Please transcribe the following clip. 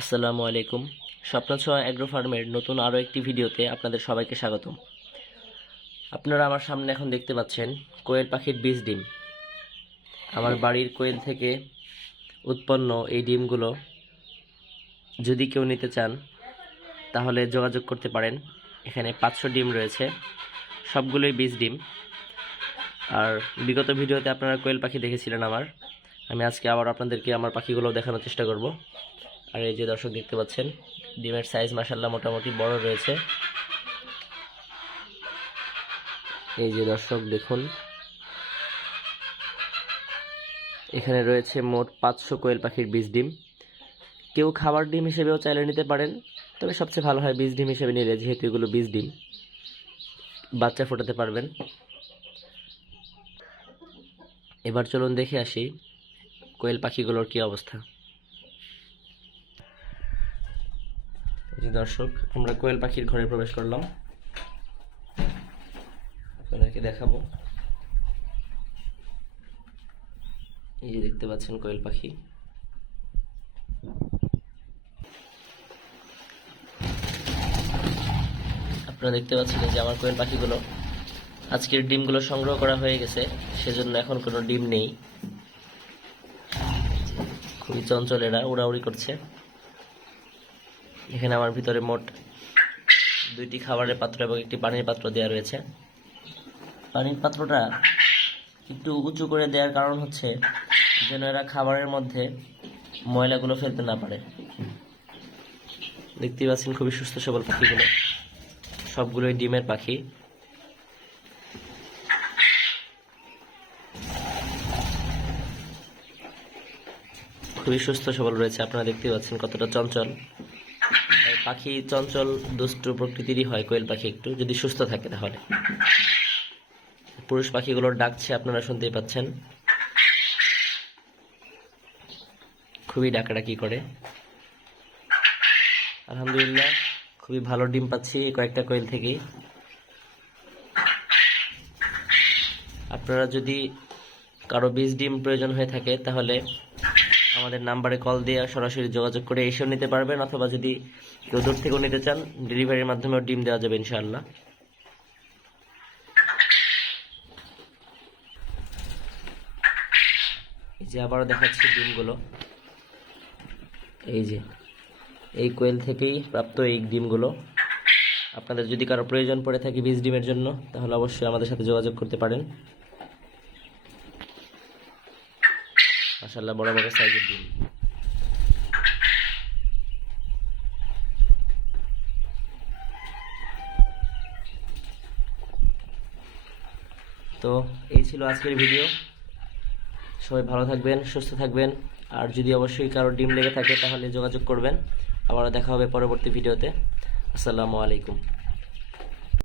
আসসালামু আলাইকুম। স্বপ্নছোঁয়া অ্যাগ্রো ফার্মের নতুন আরও একটি ভিডিওতে আপনাদের সবাইকে স্বাগতম। আপনারা আমার সামনে এখন দেখতে পাচ্ছেন কোয়েল পাখির বীজ ডিম। আমার বাড়ির কোয়েল থেকে উৎপন্ন এই ডিমগুলো যদি কেউ নিতে চান তাহলে যোগাযোগ করতে পারেন। এখানে 500 ডিম রয়েছে, সবগুলোই বীজ ডিম। আর বিগত ভিডিওতে আপনারা কোয়েল পাখি দেখেছিলেন আমি আজকে আবার আপনাদেরকে আমার পাখিগুলো দেখানোর চেষ্টা করব। আর এই যে দর্শক দেখতে পাচ্ছেন, ডিমের সাইজ মাশাআল্লাহ মোটামুটি বড় রয়েছে। এই যে দর্শক দেখুন, এখানে রয়েছে মোট 500 কোয়েল পাখির বীজ ডিম। কেউ খাবার ডিম হিসেবেও চাইলে নিতে পারেন, তবে সবচেয়ে ভালো হয় বীজ ডিম হিসেবে নিলে, যেহেতু এগুলো বীজ ডিম, বাচ্চা ফোটাতে পারবেন। এবার চলুন দেখে আসি কোয়েল পাখিগুলোর কি অবস্থা। এই যে দর্শক, আমরা কোয়েল পাখির ঘরে প্রবেশ করলাম, আপনাদেরকে দেখাবো। এই যে দেখতে পাচ্ছেন কোয়েল পাখি। আপনারা দেখতে পাচ্ছেন যে আমার কোয়েল পাখিগুলো, আজকের ডিমগুলো সংগ্রহ করা হয়ে গেছে, সেজন্য এখন কোনো ডিম নেই। খুবই চঞ্চল, এরা উড়াউড়ি করছে। এখানে আমার ভিতরে মোট 2টি খাবারের পাত্র এবং একটি পানির পাত্র দেওয়া রয়েছে। পানির পাত্রটা একটু উঁচু করে দেওয়ার কারণ হচ্ছে যেন এরা খাবারের মধ্যে ময়লাগুলো ফেলতে না পারে। দেখতেই পাচ্ছেন খুবই সুস্থ সবল পাখিগুলো, সবগুলোই ডিমের পাখি। খুবই সুস্থ সবল রয়েছে, আপনারা দেখতেই পাচ্ছেন কতটা চঞ্চল। পাখি চঞ্চল দুষ্টু প্রকৃতিরই হয় কোয়েল পাখি, একটু যদি সুস্থ থাকে তাহলে। পুরুষ পাখিগুলোর ডাকছে, আপনারা শুনতেই পাচ্ছেন, খুবই ডাকাডাকি করে। আলহামদুলিল্লাহ খুবই ভালো ডিম পাচ্ছি কয়েকটা কোয়েল থেকেই। আপনারা যদি কারো বীজ ডিম প্রয়োজন হয়ে থাকে তাহলে আমাদের নাম্বারে কল দিয়ে সরাসরি যোগাযোগ করে এসেও নিতে পারবেন, অথবা যদি কেউ দূর থেকেও নিতে চান ডেলিভারির মাধ্যমেও ডিম দেওয়া যাবে ইনশাআল্লাহ। এই যে আবারও দেখাচ্ছি ডিমগুলো। এই যে এই কোয়েল থেকেই প্রাপ্ত এই ডিমগুলো। আপনাদের যদি কারো প্রয়োজন পড়ে থাকে বীজ ডিমের জন্য তাহলে অবশ্যই আমাদের সাথে যোগাযোগ করতে পারেন। মাশাআল্লাহ বড় বড় সাইজের ডিম। তো এই ছিল আজকের ভিডিও। সবাই ভালো থাকবেন, সুস্থ থাকবেন। আর যদি অবশ্যই কারো ডিম লেগে থাকে তাহলে যোগাযোগ করবেন। আবারও দেখা হবে পরবর্তী ভিডিওতে। আসসালামু আলাইকুম।